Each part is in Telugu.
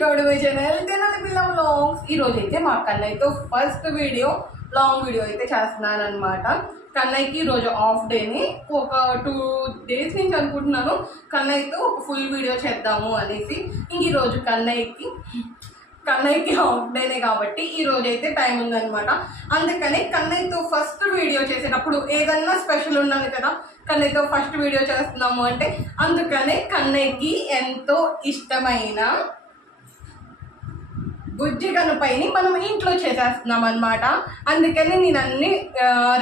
వెల్కమ్ టు మై ఛానల్ తినాలి పిల్ల వ్లాగ్స్. ఈ రోజు అయితే మా కన్నయ్యతో ఫస్ట్ వీడియో లాంగ్ వీడియో అయితే చేస్తున్నాను అనమాట. కన్నయ్యకి ఈరోజు ఆఫ్ డేని ఒక 2 days నుంచి అనుకుంటున్నాను కన్నయ్యతో ఒక ఫుల్ వీడియో చేద్దాము అనేసి. ఇంక ఈరోజు కన్నయ్యకి ఆఫ్ డేనే కాబట్టి ఈరోజు అయితే టైం ఉందనమాట. అందుకని కన్నయ్యతో ఫస్ట్ వీడియో చేసేటప్పుడు ఏదన్నా స్పెషల్ ఉండాలి కదా, కన్నయ్యతో ఫస్ట్ వీడియో చేస్తున్నాము అంటే. అందుకనే కన్నయ్యకి ఎంతో ఇష్టమైన గుజ్జి గనుపైని మనం ఇంట్లో చేసేస్తున్నాం అనమాట. అందుకని నేను అన్నీ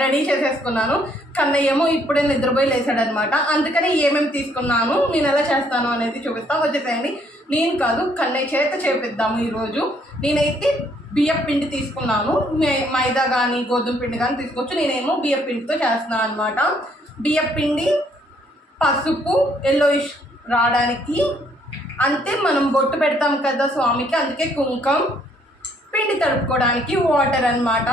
రెడీ చేసేసుకున్నాను. కన్నయ్య ఏమో ఇప్పుడే నిద్రపోయి లేచాడనమాట. అందుకని ఏమేమి తీసుకున్నాను, నేను ఎలా చేస్తాను అనేది చూపిస్తాను. వచ్చేసేయండి. నేను కాదు, కన్నయ్య చేత చేపిద్దాము ఈరోజు. నేనైతే బియ్యం పిండి తీసుకున్నాను. మైదా కానీ గోధుమ పిండి కానీ తీసుకోవచ్చు. నేనేమో బియ్యం పిండితో చేస్తున్నాను అనమాట. బియ్యం పిండి, పసుపు ఎల్లోయిష్ రావడానికి, అంతే మనం బొట్టు పెడతాం కదా స్వామికి, అందుకే కుంకుమ, పిండి తడుపుకోవడానికి వాటర్ అన్నమాట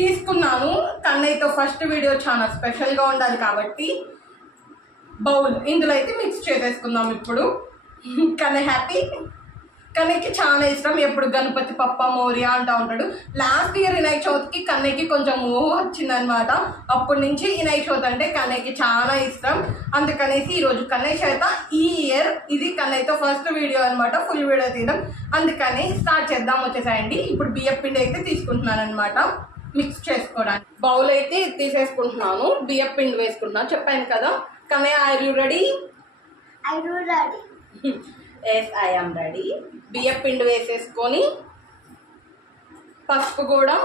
తీసుకున్నాను. కన్నయ్యతో ఫస్ట్ వీడియో చాలా స్పెషల్గా ఉండాలి కాబట్టి బౌల్ ఇందులో అయితే మిక్స్ చేసేసుకుందాం ఇప్పుడు. కన్నయ్య హ్యాపీ. కన్నయ్యకి చాలా ఇష్టం, ఎప్పుడు గణపతి పప్ప మోరియా అంటూ ఉంటాడు. లాస్ట్ ఇయర్ వినాయక చవితికి కన్నయ్యకి కొంచెం ఊహ వచ్చిందనమాట. అప్పటి నుంచి వినాయక చవితి అంటే కన్నయ్యకి చాలా ఇష్టం. అందుకనేసి ఈరోజు కన్నయ్య చేత ఈ ఇయర్ ఇది కన్నయ్యతో ఫస్ట్ వీడియో అనమాట, ఫుల్ వీడియో తీయడం. అందుకని స్టార్ట్ చేద్దాం. వచ్చేసాయండి. ఇప్పుడు బియ్యం పిండి అయితే తీసుకుంటున్నాను అనమాట మిక్స్ చేసుకోవడానికి. బౌల్ అయితే తీసేసుకుంటున్నాను, బియ్యం పిండి వేసుకుంటున్నాను. చెప్పాను కదా. Kannayya are you ready? Yes I am ready. బియ్యం పిండి వేసేసుకొని పసుపు కూడా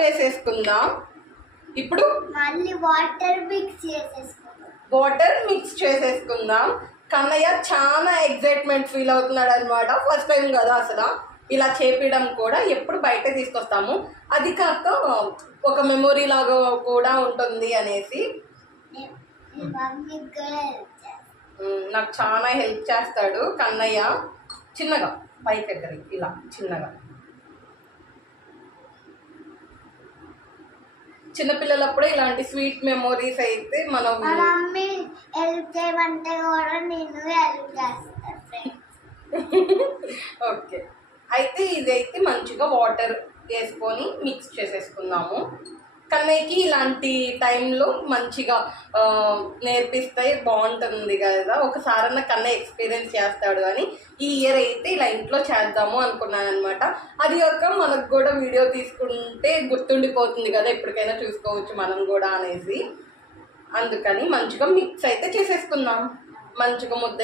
వేసేసుకుందాం. ఇప్పుడు వాటర్ మిక్స్ చేసేసుకుందాం. కన్నయ్య చాలా ఎగ్జైట్మెంట్ ఫీల్ అవుతున్నాడు అనమాట. ఫస్ట్ టైం కదా అసలు ఇలా చేపించడం కూడా, ఎప్పుడు బయట తీసుకొస్తాము. అది కాక ఒక మెమొరీ లాగా కూడా ఉంటుంది అనేసి నాకు చాలా హెల్ప్ చేస్తాడు కన్నయ్య. చిన్నగా పైకి ఎక్కడికి ఇలా చిన్నగా. చిన్నపిల్లలప్పుడే ఇలాంటి స్వీట్ మెమోరీస్ అయితే మనం ఓకే. అయితే ఇదైతే మంచిగా వాటర్ వేసుకొని మిక్స్ చేసేసుకుందాము. కన్నయ్యకి ఇలాంటి టైంలో మంచిగా నేర్పిస్తే బాగుంటుంది కదా. ఒకసారన్నా కన్నయ్య ఎక్స్పీరియన్స్ చేస్తాడు అని ఈ ఇయర్ అయితే ఇలా ఇంట్లో చేద్దాము అనుకున్నాను అనమాట. అది ఒక మనకు కూడా వీడియో తీసుకుంటే గుర్తుండిపోతుంది కదా, ఎప్పటికైనా చూసుకోవచ్చు మనం కూడా అనేసి. అందుకని మంచిగా మిక్స్ అయితే చేసేసుకుందాం. మంచిగా ముద్ద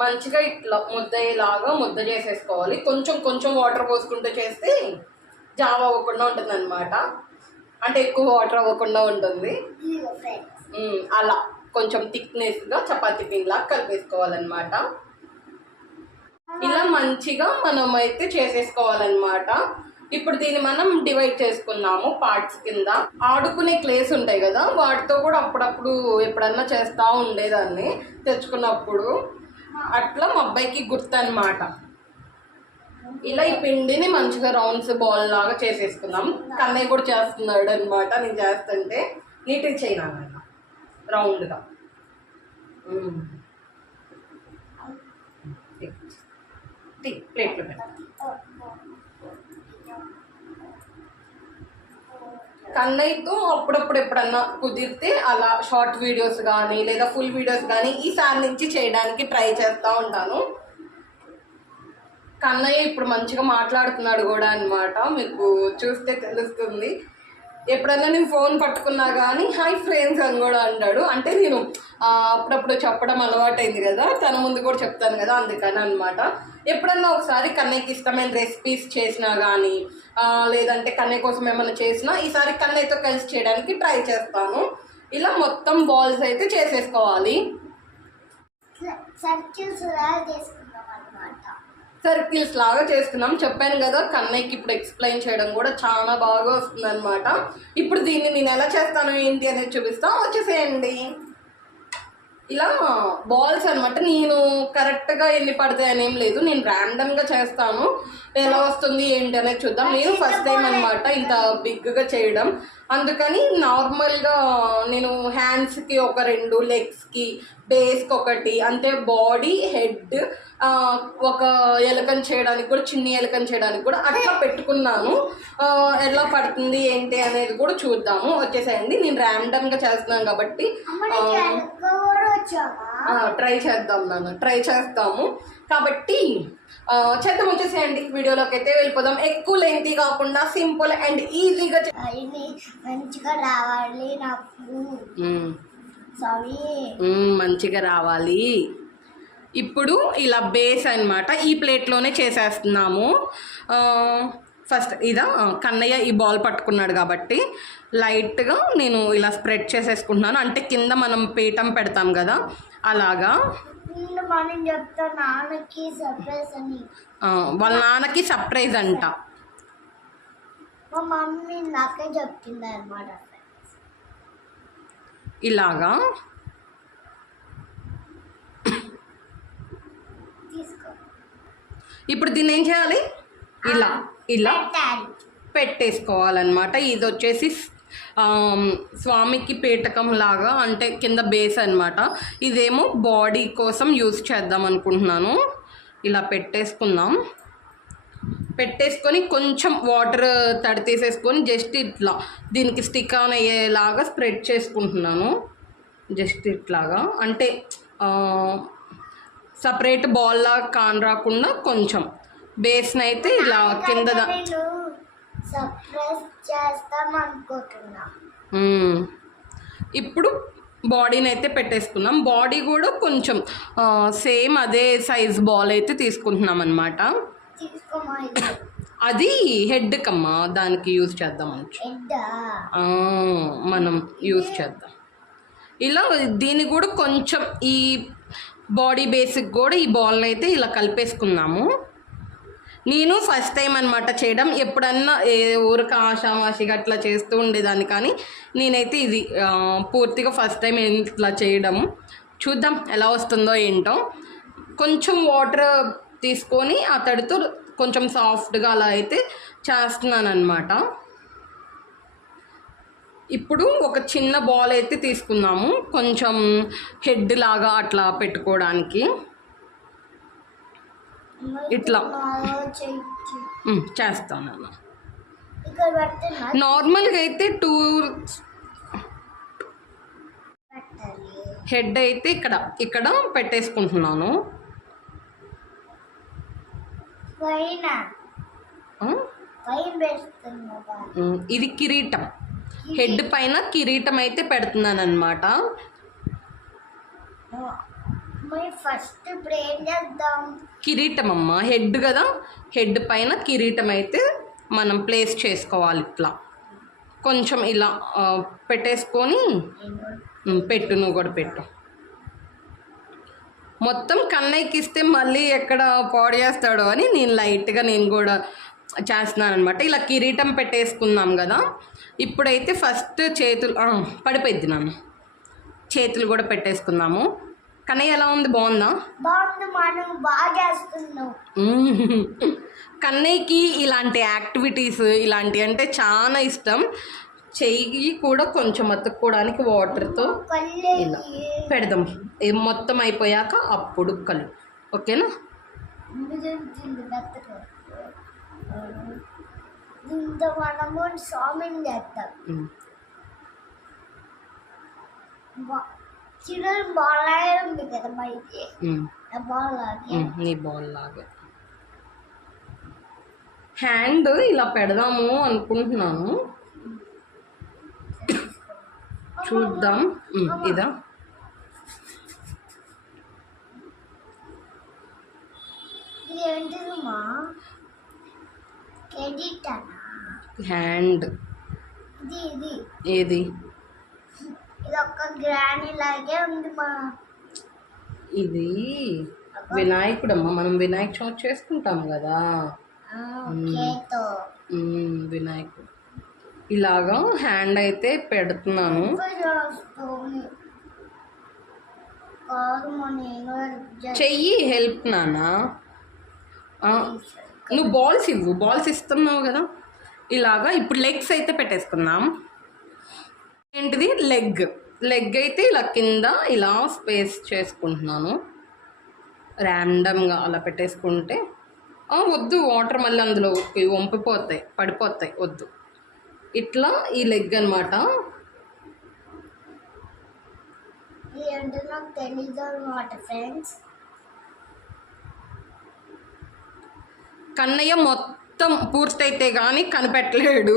మంచిగా ఇట్లా ముద్ద చేసేసుకోవాలి. కొంచెం కొంచెం వాటర్ పోసుకుంటూ చేస్తే జావ అవ్వకుండా ఉంటుంది అనమాట. అంటే ఎక్కువ వాటర్ అవ్వకుండా ఉంటుంది. అలా కొంచెం థిక్నెస్గా చపాతీ పిండిలా కలిపేసుకోవాలన్నమాట. ఇలా మంచిగా మనం అయితే చేసేసుకోవాలన్నమాట. ఇప్పుడు దీన్ని మనం డివైడ్ చేసుకున్నాము పార్ట్స్ కింద. ఆడుకునే క్లేస్ ఉంటాయి కదా, వాటితో కూడా అప్పుడప్పుడు ఎప్పుడన్నా చేస్తూ ఉండేదాన్ని తెచ్చుకున్నప్పుడు. అట్లా మా అబ్బాయికి గుర్తు అనమాట. ఇలా ఈ పిండిని మంచిగా రౌండ్స్ బాల్ లాగా చేసేసుకుందాం. కన్నయ్య కూడా చేస్తున్నాడు అనమాట. నేను చేస్తుంటే నీట్గా చేయను రౌండ్గా. ప్లేట్లో పెట్టాలి. కన్నయ్యతో అప్పుడప్పుడు ఎప్పుడన్నా కుదిరితే అలా షార్ట్ వీడియోస్ కానీ లేదా ఫుల్ వీడియోస్ కానీ ఈసారి నుంచి చేయడానికి ట్రై చేస్తూ ఉంటాను. కన్నయ్య ఇప్పుడు మంచిగా మాట్లాడుతున్నాడు కూడా అనమాట, మీకు చూస్తే తెలుస్తుంది. ఎప్పుడన్నా నేను ఫోన్ పట్టుకున్నా కానీ హాయ్ ఫ్రెండ్స్ అని కూడా అంటాడు. అంటే నేను అప్పుడప్పుడు చెప్పడం అలవాటైంది కదా, తన ముందు కూడా చెప్తాను కదా, అందుకని అనమాట. ఎప్పుడన్నా ఒకసారి కన్నయ్యకి ఇష్టమైన రెసిపీస్ చేసినా కానీ లేదంటే కన్నయ్య కోసం ఏమైనా చేసినా ఈసారి కన్నయ్యతో కలిసి చేయడానికి ట్రై చేస్తాను. ఇలా మొత్తం బాల్స్ అయితే చేసేసుకోవాలి. సర్కిల్స్ లాగా చేసుకున్నాం. చెప్పాను కదా, కన్నయ్యకి ఇప్పుడు ఎక్స్ప్లెయిన్ చేయడం కూడా చాలా బాగా వస్తుంది అనమాట. ఇప్పుడు దీన్ని నేను ఎలా చేస్తాను ఏంటి అనేది చూపిస్తాను. వచ్చేసేయండి. ఇలా బాల్స్ అనమాట. నేను కరెక్ట్గా ఎన్ని పడతాయి అని ఏం లేదు, నేను ర్యాండమ్గా చేస్తాను. ఎలా వస్తుంది ఏంటి అనేది చూద్దాం. నేను ఫస్ట్ టైం అనమాట ఇంత బిగ్గా చేయడం, అందుకని నార్మల్గా నేను హ్యాండ్స్కి ఒక 2, లెగ్స్కి, బేస్కి ఒకటి, అంటే బాడీ, హెడ్, ఒక ఎలకని చేయడానికి కూడా, చిన్ని ఎలకని చేయడానికి కూడా అట్లా పెట్టుకున్నాను. ఎలా పడుతుంది ఏంటి అనేది కూడా చూద్దాము. వచ్చేసేయండి, నేను ర్యాండమ్గా చేస్తున్నాను కాబట్టి ట్రై చేద్దాం నాన్న, ట్రై చేస్తాము కాబట్టి చేద్దాం. వచ్చేసేయండి, వీడియోలోకి అయితే వెళ్ళిపోదాం. ఎక్కువ లెంతీ కాకుండా సింపుల్ అండ్ ఈజీగా మంచిగా రావాలి నాకు. సారీ, మంచిగా రావాలి. ఇప్పుడు ఇలా బేస్ అన్నమాట ఈ ప్లేట్లోనే చేసేస్తున్నాము. ఫస్ట్ ఇదా కన్నయ్య ఈ బాల్ పట్టుకున్నాడు కాబట్టి లైట్గా నేను ఇలా స్ప్రెడ్ చేసేసుకుంటున్నాను. అంటే కింద మనం పీఠం పెడతాం కదా అలాగా. మనం చెప్తా నాన్నకి సర్ప్రైజ్ అని. వాళ్ళ నాన్నకి సర్ప్రైజ్ అంట. మా మమ్మీ నాకే చెప్తుంది అనమాట. ఇలాగా ఇప్పుడు దీన్ని ఏం చేయాలి, ఇలా ఇలా పెట్టేసుకోవాలన్నమాట. ఇది వచ్చేసి స్వామికి పీఠకం లాగా, అంటే కింద బేస్ అన్నమాట. ఇదేమో బాడీ కోసం యూజ్ చేద్దాం అనుకుంటున్నాను. ఇలా పెట్టేసుకుందాం. పెట్టేసుకొని కొంచెం వాటర్ తడి తీసేసుకొని జస్ట్ ఇట్లా దీనికి స్టిక్ ఆన్ అయ్యేలాగా స్ప్రెడ్ చేసుకుంటున్నాను. జస్ట్ ఇట్లాగా, అంటే సపరేట్ బాల్ లాగా కాన్ రాకుండా కొంచెం బేస్ని అయితే ఇలా కింద ఇప్పుడు బాడీని అయితే పెట్టేసుకున్నాం. బాడీ కూడా కొంచెం సేమ్ అదే సైజ్ బాల్ అయితే తీసుకుంటున్నాం అన్నమాట. అది హెడ్ కమ్మా, దానికి యూజ్ చేద్దాం మనం యూజ్ చేద్దాం. ఇలా దీన్ని కూడా కొంచెం ఈ బాడీ బేసిక్ కూడా ఈ బాల్ని అయితే ఇలా కలిపేసుకున్నాము. నేను ఫస్ట్ టైం అనమాట చేయడం. ఎప్పుడన్నా ఊరికి ఆషామాషిగా అట్లా చేస్తూ ఉండేదాన్ని, కానీ నేనైతే ఇది పూర్తిగా ఫస్ట్ టైం ఇట్లా చేయడం. చూద్దాం ఎలా వస్తుందో ఏంటో. కొంచెం వాటర్ తీసుకొని ఆ తడితో కొంచెం సాఫ్ట్గా అలా అయితే చేస్తున్నాను అనమాట. ఇప్పుడు ఒక చిన్న బాల్ అయితే తీసుకున్నాము, కొంచెం హెడ్ లాగా అట్లా పెట్టుకోవడానికి. ఇట్లా చేస్తాను. నార్మల్గా అయితే 2 హెడ్ అయితే ఇక్కడ పెట్టేసుకుంటున్నాను. ఇది కిరీటం, హెడ్ పైన కిరీటం అయితే పెడుతున్నాను అనమాట. ఫస్ట్ ఇప్పుడు ఏం చేద్దాం, కిరీటం అమ్మ, హెడ్ కదా, హెడ్ పైన కిరీటం అయితే మనం ప్లేస్ చేసుకోవాలి. ఇట్లా కొంచెం ఇలా పెట్టేసుకొని పెట్టు, నువ్వు కూడా పెట్టు. మొత్తం కన్నయ్యకి ఇస్తే మళ్ళీ ఎక్కడ పాడు చేస్తాడో అని నేను కూడా చేస్తున్నాను అనమాట. ఇలా కిరీటం పెట్టేసుకున్నాం కదా. ఇప్పుడైతే ఫస్ట్ చేతులు పడిపోయింది నాన్న, చేతులు కూడా పెట్టేసుకున్నాము. కన్నయ్య ఎలా ఉంది, బాగుందా? కన్నయ్యకి ఇలాంటి యాక్టివిటీస్, ఇలాంటి అంటే చాలా ఇష్టం. చెయ్యి కూడా కొంచెం అతుక్కోవడానికి వాటర్తో ఇలా పెడదాం. మొత్తం అయిపోయాక అప్పుడు కళ్ళు, ఓకేనా? నీ బాల్ లాగా హ్యాండ్ ఇలా పెడదాము అనుకుంటున్నాను. చూద్దాం. ఇదా హ్యాండ్, ఏది ఇది వినాయకుడు అమ్మ, మనం వినాయక చవితి చేసుకుంటాం కదా, వినాయకుడు. ఇలాగా హ్యాండ్ అయితే పెడుతున్నాను. కాదు మా నేను చెయ్యి హెల్ప్ నాన్న. నువ్వు బాల్స్ ఇవ్వు, బాల్స్ ఇస్తున్నావు కదా. ఇలాగా ఇప్పుడు లెగ్స్ అయితే పెట్టేసుకుందాం. ఏంటిది లెగ్ అయితే ఇలా కింద ఇలా స్పేస్ చేసుకుంటున్నాను ర్యాండమ్గా అలా పెట్టేసుకుంటే. వద్దు, వాటర్ మళ్ళీ అందులో వంపిపోతాయి, పడిపోతాయి, వద్దు. ఇట్లా ఈ లెగ్ అనమాట. ఏంటో నాకు తెలీదు అన్నమాట ఫ్రెండ్స్. కన్నయ్య మొత్తం పూర్తయితే కానీ కనిపెట్టలేడు.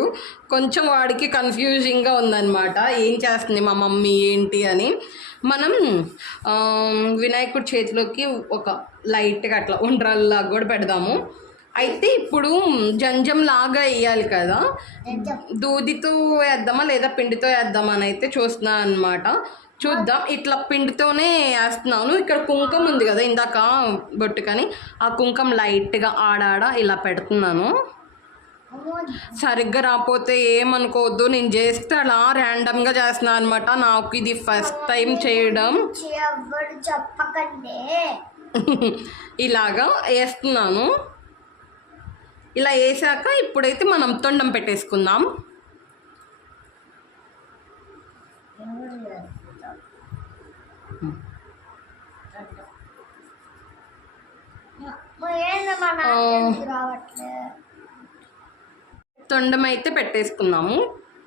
కొంచెం వాడికి కన్ఫ్యూజింగ్గా ఉందన్నమాట, ఏం చేస్తుంది మా మమ్మీ ఏంటి అని. మనం వినాయకుడి చేతిలోకి ఒక లైట్గా అట్లా ఉండ్రాల్లాగా కూడా పెడదాము. అయితే ఇప్పుడు జంజం లాగా వేయాలి కదా, దూదితో వేద్దామా లేదా పిండితో వేద్దామా అని అయితే చూస్తున్నాను అనమాట. చూద్దాం. ఇట్లా పిండితోనే వేస్తున్నాను. ఇక్కడ కుంకుమ ఉంది కదా ఇందాక బొట్టు, కానీ ఆ కుంకుమ లైట్గా ఆడాడ ఇలా పెడుతున్నాను. సరిగ్గా రాకపోతే ఏమనుకోవద్దు, నేను చేస్తే అలా ర్యాండమ్గా చేస్తున్నాను అనమాట. నాకు ఇది ఫస్ట్ టైం చేయడం. చెప్పకండి. ఇలాగా వేస్తున్నాను. ఇలా వేసాక ఇప్పుడైతే మనం తొండం పెట్టేసుకుందాం. తొండం అయితే పెట్టేసుకున్నాము.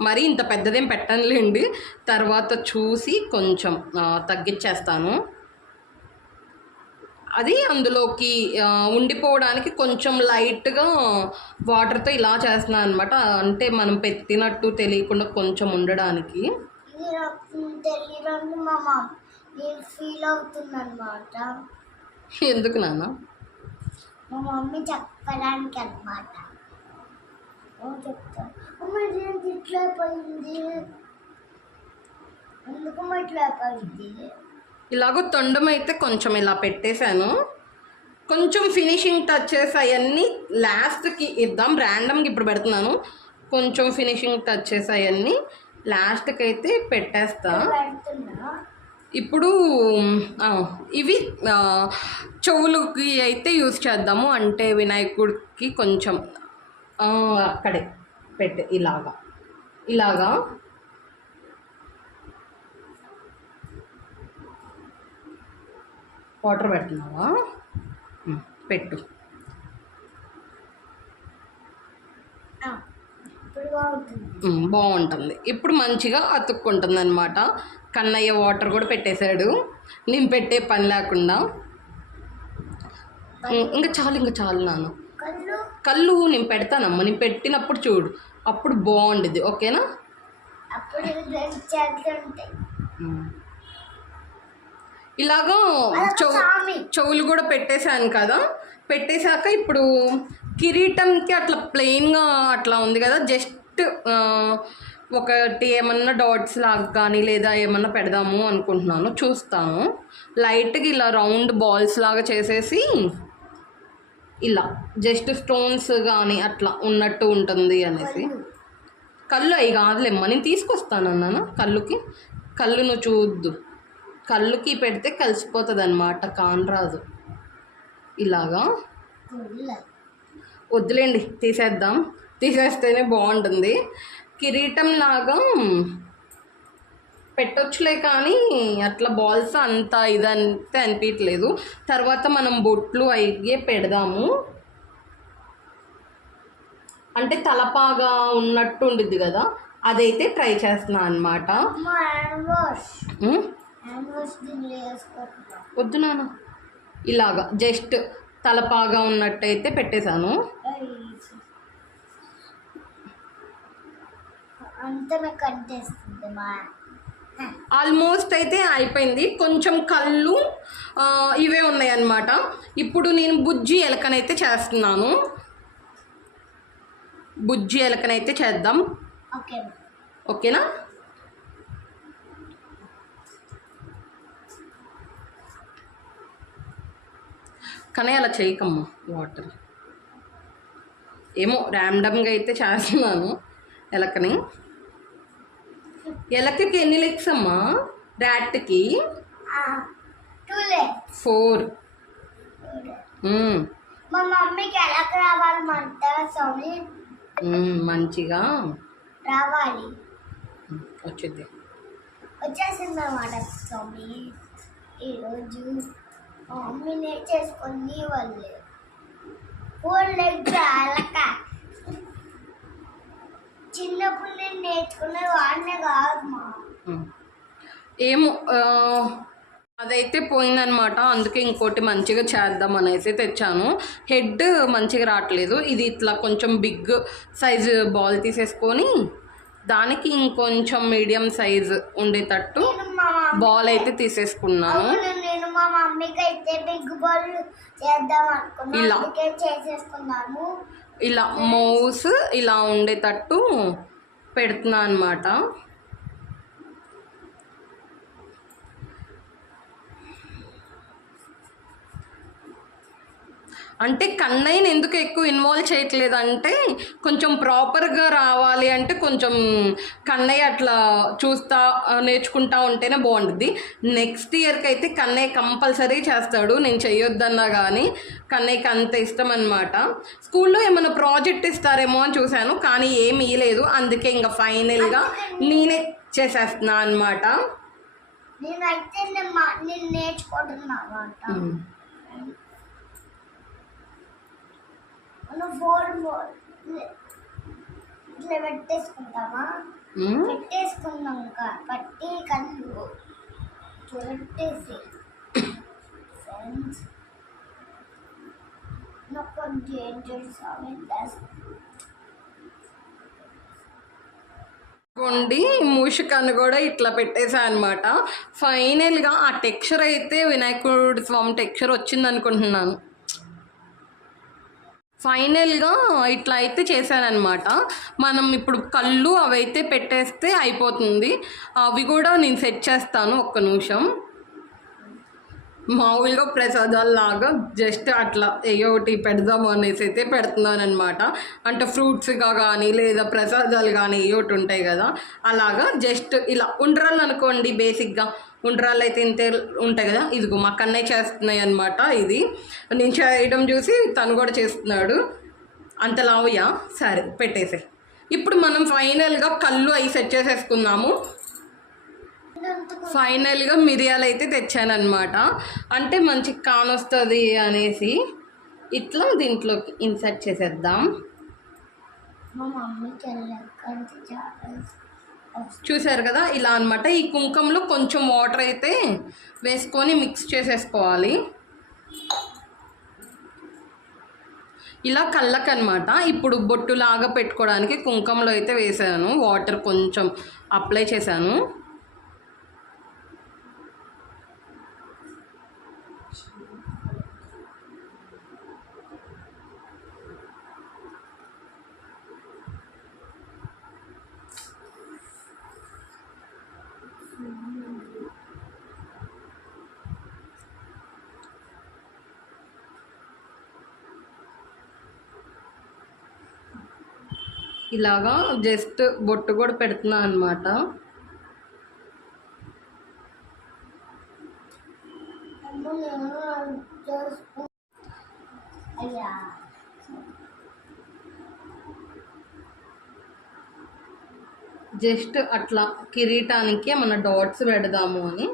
మరి ఇంత పెద్దదేం పెట్టనులేండి, తర్వాత చూసి కొంచెం తగ్గించేస్తాను. అది అందులోకి ఉండిపోవడానికి కొంచెం లైట్గా వాటర్తో ఇలా చేస్తున్నాను అనమాట. అంటే మనం పెట్టినట్టు తెలియకుండా కొంచెం ఉండడానికి. ఫీల్ అవుతుంది అనమాట. ఎందుకు నాన్న? మా మమ్మీ చెప్పడానికి అనమాట. చెప్తాను ఇట్లా పోయింది, ఎందుకు ఇట్లా పోయింది. ఇలాగో తొండం అయితే కొంచెం ఇలా పెట్టేశాను. కొంచెం ఫినిషింగ్ టచెస్ అవన్నీ లాస్ట్కి ఇద్దాం. ర్యాండమ్గా ఇప్పుడు పెడుతున్నాను. కొంచెం ఫినిషింగ్ టచెస్ అవన్నీ లాస్ట్కి అయితే పెట్టేస్తా. ఇప్పుడు ఇవి చెవులకి అయితే యూజ్ చేద్దాము. అంటే వినాయకుడికి కొంచెం అక్కడే పెట్టే ఇలాగా వాటర్ పెడుతున్నావా? పెట్టు. బాగుంటుంది. ఇప్పుడు మంచిగా అతుక్కుంటుంది అనమాట. కన్నయ్య వాటర్ కూడా పెట్టేశాడు, నేను పెట్టే పని లేకుండా. ఇంకా చాలు నాన్న. కళ్ళు నేను పెడతానమ్మా, నేను పెట్టినప్పుడు చూడు, అప్పుడు బాగుండేది. ఓకేనా? ఇలాగా చెవులు కూడా పెట్టేశాను కదా. పెట్టేశాక ఇప్పుడు కిరీటంకి అట్లా ప్లెయిన్గా అట్లా ఉంది కదా, జస్ట్ ఒకటి ఏమన్నా డాట్స్ లాగా కానీ లేదా ఏమన్నా పెడదాము అనుకుంటున్నాను. చూస్తాను. లైట్గా ఇలా రౌండ్ బాల్స్ లాగా చేసేసి ఇలా జస్ట్ స్టోన్స్ కానీ అట్లా ఉన్నట్టు ఉంటుంది అనేసి. కళ్ళు అవి కాదులేమ్మా, నేను తీసుకొస్తాను అన్నాను. కళ్ళు నువ్వు చూద్దు, కళ్ళుకి పెడితే కలిసిపోతుంది అనమాట, కానరాదు. ఇలాగా వద్దులేండి, తీసేస్తేనే బాగుంటుంది. కిరీటం లాగా పెట్టొచ్చులే, కానీ అట్లా బాల్స్ అంత ఇదంతే అనిపించలేదు. తర్వాత మనం బొట్లు అయ్యే పెడదాము. అంటే తలపాగా ఉన్నట్టు ఉండిద్ది కదా, అదైతే ట్రై చేస్తున్నాను అనమాట. వద్దు నాన్న, ఇలాగా జస్ట్ తలపాగా ఉన్నట్టయితే పెట్టేశాను. ఆల్మోస్ట్ అయితే అయిపోయింది. కొంచెం కళ్ళు ఇవే ఉన్నాయి అన్నమాట. ఇప్పుడు నేను బుజ్జి ఎలకనైతే చేస్తున్నాను. బుజ్జి ఎలకనైతే చేద్దాం. ఓకేనా? కానీ అలా చేయకమ్మా, వాటర్ ఏమో ర్యాండమ్గా అయితే చేస్తున్నాను. ఎలకకి ఎన్ని లెగ్స్ అమ్మా? ర్యాట్కి టూలే 4. మా మమ్మీకి ఎలా రావాలన్నమాట స్వామి మంచిగా రావాలి వచ్చింది. వచ్చేసింది అన్నమాట స్వామి. ఈరోజు మా మమ్మీ నేర్చేసుకొని వాళ్ళే 4 లెగ్స్ అలక చిన్నప్పుడు నేను నేర్చుకునే వాడినే కాదు మా ఏమో అదైతే పోయిందనమాట. అందుకే ఇంకోటి మంచిగా చేద్దాం అనేసి తెచ్చాను. హెడ్ మంచిగా రావట్లేదు. ఇది ఇట్లా కొంచెం బిగ్ సైజు బాల్ తీసేసుకొని దానికి ఇంకొంచెం మీడియం సైజు ఉండేటట్టు బాల్ అయితే తీసేసుకున్నాను. నేను మా మమ్మీకి అయితే బిగ్ బాల్ చేద్దాం అనుకున్నాను. ఇలా చేసేసుకున్నాను. ఇలా మౌస్ ఇలా ఉండేటట్టు పెడుతున్నా అనమాట. అంటే కన్నయ్యని ఎందుకు ఎక్కువ ఇన్వాల్వ్ చేయట్లేదు అంటే కొంచెం ప్రాపర్గా రావాలి అంటే కొంచెం కన్నయ్య అట్లా చూస్తా నేర్చుకుంటా ఉంటేనే బాగుంటుంది. నెక్స్ట్ ఇయర్కి అయితే కన్నయ్య కంపల్సరీ చేస్తాడు. నేను చెయ్యొద్దన్నా కానీ కన్నయ్యకి అంత ఇష్టం అనమాట. స్కూల్లో ఏమైనా ప్రాజెక్ట్ ఇస్తారేమో అని చూశాను కానీ ఏమి ఇవ్వలేదు. అందుకే ఇంకా ఫైనల్గా నేనే చేసేస్తున్నా అనమాట. నేనైతే నేను నేర్చుకుంటున్నా మనం 4 ఇట్లా పెట్టేసుకుంటామా పెట్టేసుకున్నాక పట్టి కళ్ళు ఇట్లా పెట్టేసి ఫ్రెండ్స్ నాకు కొంచెం ఏంటో కొండి మూషికాన్ని కూడా ఇట్లా పెట్టేసా అనమాట. ఫైనల్గా ఆ టెక్స్చర్ అయితే వినాయకుడి స్వామి టెక్స్చర్ వచ్చింది అనుకుంటున్నాను. ఫైనల్గా ఇట్లా అయితే చేశానమాట. మనం ఇప్పుడు కళ్ళు అవైతే పెట్టేస్తే అయిపోతుంది. అవి కూడా నేను సెట్ చేస్తాను. ఒక్క నిమిషం. మామూలుగా ప్రసాదాలలాగా జస్ట్ అట్లా ఏయో ఒకటి పెడదాము అనేసి అయితే పెడుతున్నాను అనమాట. అంటే ఫ్రూట్స్గా కానీ లేదా ప్రసాదాలు కానీ ఏయో ఒకటి ఉంటాయి కదా, అలాగా జస్ట్ ఇలా ఉండ్రాళ్ళు అనుకోండి. బేసిక్గా ఉండ్రాళ్ళు అయితే ఇంతే ఉంటాయి కదా. ఇదిగో మా కన్నయ్య చేస్తున్నాయి అనమాట. ఇది నేను చేయడం చూసి తను కూడా చేస్తున్నాడు. అంత లావుయా సరే పెట్టేసే. ఇప్పుడు మనం ఫైనల్గా కళ్ళు అవి సెట్ చేసేసుకున్నాము. ఫైనల్గా మిరియాలు అయితే తెచ్చానమాట. అంటే మంచి కానొస్తుంది అనేసి ఇట్లా దీంట్లోకి ఇన్సర్ట్ చేసేద్దాం. చూసారు కదా ఇలా అనమాట. ఈ కుంకంలో కొంచెం వాటర్ అయితే వేసుకొని మిక్స్ చేసేసుకోవాలి. ఇలా కళ్ళకి అనమాట. ఇప్పుడు బొట్టులాగా పెట్టుకోవడానికి కుంకంలో అయితే వేసాను. వాటర్ కొంచెం అప్లై చేశాను. ఇలాగా జస్ట్ బొట్టు కూడా పెడుతున్నా అనమాట. జస్ట్ అట్లా కిరీటానికి మన డాట్స్ పెడదాము అని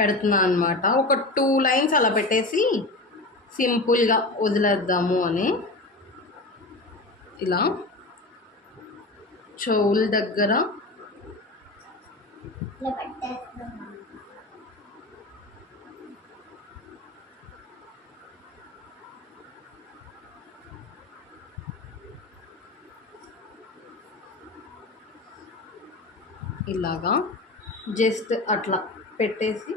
పెడుతున్నా అనమాట. ఒక 2 లైన్స్ అలా పెట్టేసి సింపుల్గా వదిలేద్దాము అని. ఇలా చెవుల దగ్గర ఇలాగా జస్ట్ అట్లా పెట్టేసి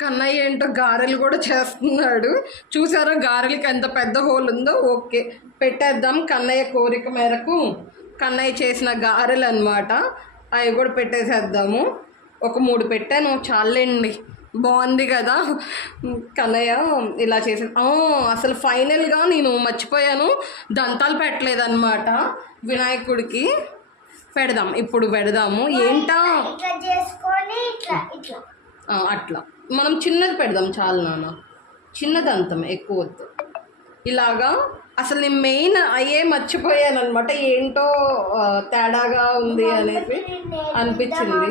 కన్నయ్య ఏంటో గారెలు కూడా చేస్తున్నాడు. చూసారా గారెలకి ఎంత పెద్ద హోల్ ఉందో. ఓకే పెట్టేద్దాం. కన్నయ్య కోరిక మేరకు కన్నయ్య చేసిన గారెలు అనమాట, అవి కూడా పెట్టేసేద్దాము. ఒక 3 పెట్టాను, చాలండి. బాగుంది కదా కన్నయ్య ఇలా చేసి. అసలు ఫైనల్గా నేను మర్చిపోయాను, దంతాలు పెట్టలేదన్నమాట వినాయకుడికి. పెడదాం, ఇప్పుడు పెడదాము. ఏంటా ఇట్లా చేసుకొని ఇట్లా ఇట్లా అట్లా మనం చిన్నది పెడదాం చాలు నాన్న, చిన్నది అంతం ఎక్కువ వద్దు. ఇలాగా అసలు నేను మెయిన్ అయ్యే మర్చిపోయాను అనమాట, ఏంటో తేడాగా ఉంది అనేది అనిపించింది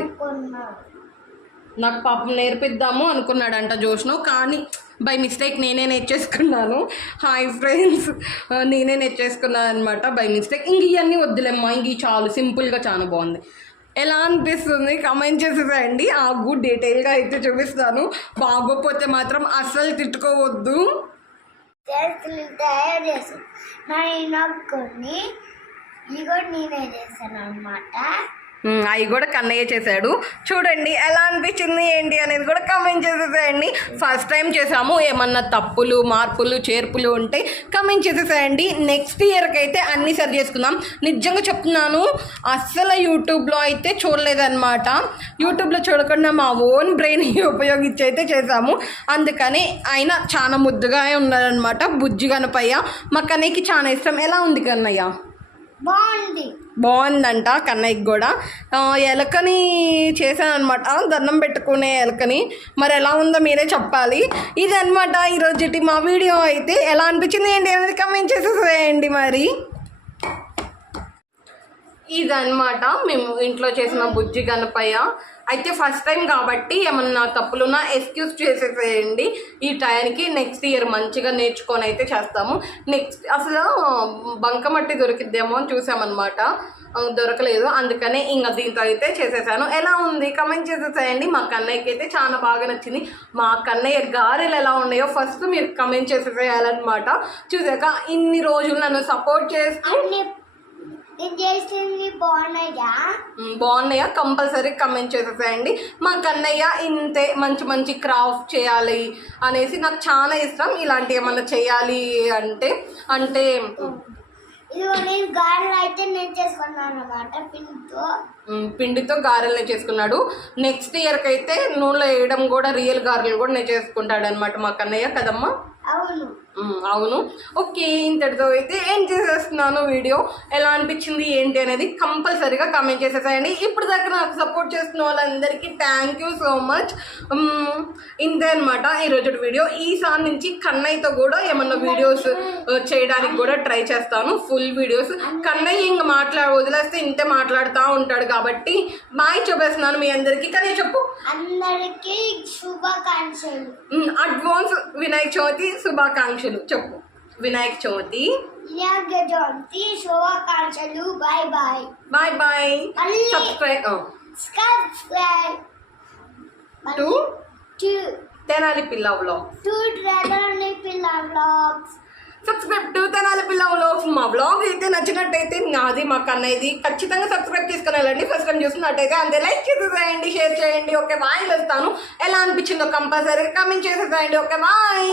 నాకు. పాపం నేర్పిద్దాము అనుకున్నాడంట జోష్ను, కానీ బై మిస్టేక్ నేనే నేర్చేసుకున్నాను. హాయ్ ఫ్రెండ్స్, నేనే నేర్చేసుకున్నాను అనమాట బై మిస్టేక్. ఇంక ఇవన్నీ వద్దులేమ్మా, ఇంక చాలు, సింపుల్గా చాలా బాగుంది. ఎలా అనిపిస్తుంది కమెంట్ చేసేసేయండి. ఆ గుడ్ డీటెయిల్గా అయితే చూపిస్తాను. బాగోపోతే మాత్రం అస్సలు తిట్టుకోవద్దు. తయారు చేస్తాను కొన్ని, ఇవి కూడా నేనే చేశాను అనమాట. అవి కూడా కన్నయ్య చేశాడు. చూడండి ఎలా అనిపించింది ఏంటి అనేది కూడా కమెంట్ చేసేసేయండి. ఫస్ట్ టైం చేసాము, ఏమన్నా తప్పులు మార్పులు చేర్పులు ఉంటే కమెంట్ చేసేసేయండి. నెక్స్ట్ ఇయర్కి అయితే అన్నీ సరి చేసుకుందాం. నిజంగా చెప్తున్నాను, అస్సలు యూట్యూబ్లో అయితే చూడలేదన్నమాట. యూట్యూబ్లో చూడకుండా మా ఓన్ బ్రెయిన్ ఉపయోగించి అయితే చేసాము. అందుకని ఆయన చాలా ముద్దుగా ఉన్నారనమాట బుజ్జి గణపయ్య. మా కన్నయ్యకి చాలా ఇష్టం. ఎలా ఉంది కన్నయ్య? బాగుందంట కన్నయ్యకి కూడా. ఎలకని చేశాను అనమాట, దండం పెట్టుకునే ఎలకని. మరి ఎలా ఉందో మీరే చెప్పాలి. ఇది అనమాట ఈరోజు మా వీడియో. అయితే ఎలా అనిపించింది ఏంటి అనేది కమెంట్ చేసేసేయండి. మరి ఇదన్నమాట మేము ఇంట్లో చేసిన బుజ్జి గణపయ్య. అయితే ఫస్ట్ టైం కాబట్టి ఏమన్నా తప్పులున్నా ఎక్స్క్యూజ్ చేసేసేయండి. ఈ టైంకి నెక్స్ట్ ఇయర్ మంచిగా నేర్చుకొని అయితే చేస్తాము. నెక్స్ట్ అసలు బంకమట్టి దొరికిద్దేమో అని చూసామన్నమాట, దొరకలేదు. అందుకనే ఇంకా దీంతో అయితే చేసేసాను. ఎలా ఉంది కమెంట్ చేసేసేయండి. మా కన్నయ్యకి అయితే చాలా బాగా నచ్చింది. మా కన్నయ్య గారెలు ఎలా ఉన్నాయో ఫస్ట్ మీరు కమెంట్ చేసేసేయాలన్నమాట. చూసాక ఇన్ని రోజులు నన్ను సపోర్ట్ చేస్తూ బాగున్నాయా కంపల్సరీ కమెంట్ చేసేసేయండి. మా కన్నయ్య ఇంతే మంచి మంచి క్రాఫ్ట్ చేయాలి అనేసి నాకు చాలా ఇష్టం. ఇలాంటి ఏమన్నా చేయాలి అంటే పిండితో గారెలు చేసుకున్నాడు. నెక్స్ట్ ఇయర్కి అయితే నూనెలో వేయడం కూడా రియల్ గారెలు కూడా నేను చేసుకుంటాడు అనమాట మా కన్నయ్య. కదమ్మా? అవును. ఓకే, ఇంతటితో అయితే ఏం చేసేస్తున్నాను వీడియో. ఎలా అనిపించింది ఏంటి అనేది కంపల్సరీగా కామెంట్ చేసేసేయండి. ఇప్పుడు దాకా నాకు సపోర్ట్ చేస్తున్న వాళ్ళందరికీ థ్యాంక్ యూ సో మచ్. ఇంతే అనమాట ఈరోజు వీడియో. ఈసారి నుంచి కన్నయ్యతో కూడా ఏమన్నా వీడియోస్ చేయడానికి కూడా ట్రై చేస్తాను, ఫుల్ వీడియోస్. కన్నయ్య ఇంకా వదిలేస్తే ఇంతే మాట్లాడుతూ ఉంటాడు కాబట్టి బాయ్ చెప్పేస్తున్నాను మీ అందరికీ. కానీ చెప్పు, అందరికీ శుభాకాంక్షలు, అడ్వాన్స్ వినాయక చవితి శుభాకాంక్షలు చెప్పు. వినాయక చవితి శుభాకాంక్షలు. Bye bye. Bye bye. Subscribe to Tenali పిల్ల వ్లాగ్స్. సబ్స్క్రైబ్ టు తెనాలి పిల్ల వ్లాగ్స్. మా వ్లాగ్ అయితే నచ్చినట్టయితే నాది మా కన్నయ్యది ఖచ్చితంగా సబ్స్క్రైబ్ చేసుకుని వెళ్ళండి. ఫస్ట్ టైం చూస్తున్నట్టయితే అంతే లైక్ చేసేసేయండి, షేర్ చేయండి. Okay bye. వెళ్తాను. ఎలా అనిపించిందో కంపల్సరీ కామెంట్ చేసేసేయండి. Okay bye.